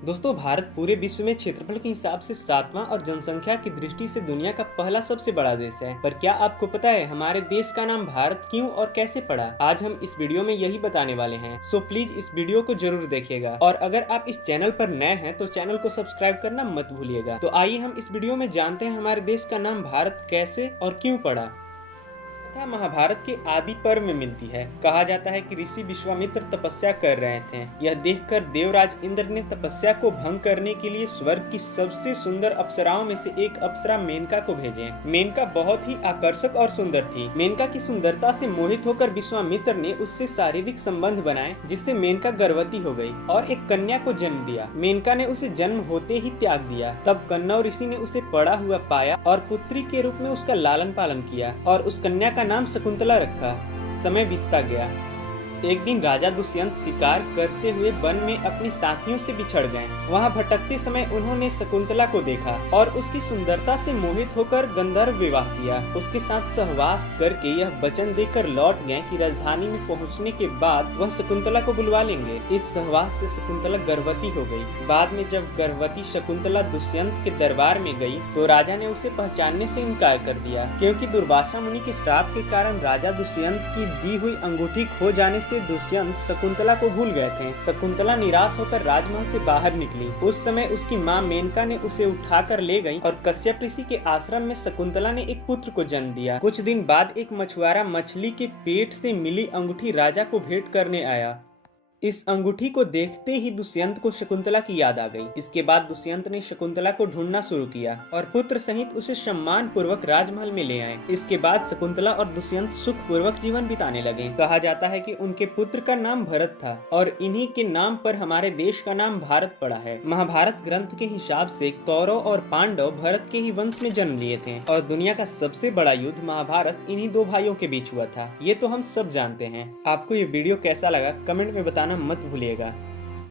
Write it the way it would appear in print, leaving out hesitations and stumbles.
दोस्तों, भारत पूरे विश्व में क्षेत्रफल के हिसाब से सातवां और जनसंख्या की दृष्टि से दुनिया का पहला सबसे बड़ा देश है। पर क्या आपको पता है हमारे देश का नाम भारत क्यों और कैसे पड़ा? आज हम इस वीडियो में यही बताने वाले हैं। सो प्लीज इस वीडियो को जरूर देखिएगा और अगर आप इस चैनल पर नए हैं तो चैनल को सब्सक्राइब करना मत भूलिएगा। तो आइए हम इस वीडियो में जानते हैं हमारे देश का नाम भारत कैसे और क्यों पड़ा। कथा महाभारत के आदि पर्व में मिलती है। कहा जाता है कि ऋषि विश्वामित्र तपस्या कर रहे थे। यह देखकर देवराज इंद्र ने तपस्या को भंग करने के लिए स्वर्ग की सबसे सुंदर अप्सराओं में से एक अप्सरा मेनका को भेजे। मेनका बहुत ही आकर्षक और सुंदर थी। मेनका की सुंदरता से मोहित होकर विश्वामित्र ने उससे शारीरिक संबंध बनाए, जिससे मेनका गर्भवती हो गई और एक कन्या को जन्म दिया। मेनका ने उसे जन्म होते ही त्याग दिया। तब कन्नौ ऋषि ने उसे पड़ा हुआ पाया और पुत्री के रूप में उसका लालन पालन किया और उस कन्या का नाम शकुंतला रखा। समय बीतता गया। एक दिन राजा दुष्यंत शिकार करते हुए वन में अपने साथियों से बिछड़ गए। वहां भटकते समय उन्होंने शकुंतला को देखा और उसकी सुंदरता से मोहित होकर गंधर्व विवाह किया। उसके साथ सहवास करके यह वचन देकर लौट गए कि राजधानी में पहुंचने के बाद वह शकुंतला को बुलवा लेंगे। इस सहवास से शकुंतला गर्भवती हो गई। बाद में जब गर्भवती शकुंतला दुष्यंत के दरबार में गई तो राजा ने उसे पहचानने से इनकार कर दिया, क्योंकि दुर्वासा मुनि के श्राप के कारण राजा दुष्यंत की दी हुई अंगूठी खो जाने से दुष्यंत शकुंतला को भूल गए थे। शकुंतला निराश होकर राजमहल से बाहर निकली। उस समय उसकी मां मेनका ने उसे उठाकर ले गई और कश्यप ऋषि के आश्रम में शकुंतला ने एक पुत्र को जन्म दिया। कुछ दिन बाद एक मछुआरा मछली के पेट से मिली अंगूठी राजा को भेंट करने आया। इस अंगूठी को देखते ही दुष्यंत को शकुंतला की याद आ गई। इसके बाद दुष्यंत ने शकुंतला को ढूंढना शुरू किया और पुत्र सहित उसे सम्मान पूर्वक राजमहल में ले आए। इसके बाद शकुंतला और दुष्यंत सुख पूर्वक जीवन बिताने लगे। कहा जाता है कि उनके पुत्र का नाम भरत था और इन्हीं के नाम पर हमारे देश का नाम भारत पड़ा है। महाभारत ग्रंथ के हिसाब से कौरव और पांडव भरत के ही वंश में जन्म लिए थे और दुनिया का सबसे बड़ा युद्ध महाभारत इन्हीं दो भाइयों के बीच हुआ था। ये तो हम सब जानते हैं। आपको ये वीडियो कैसा लगा कमेंट में बताना मत भूलिएगा।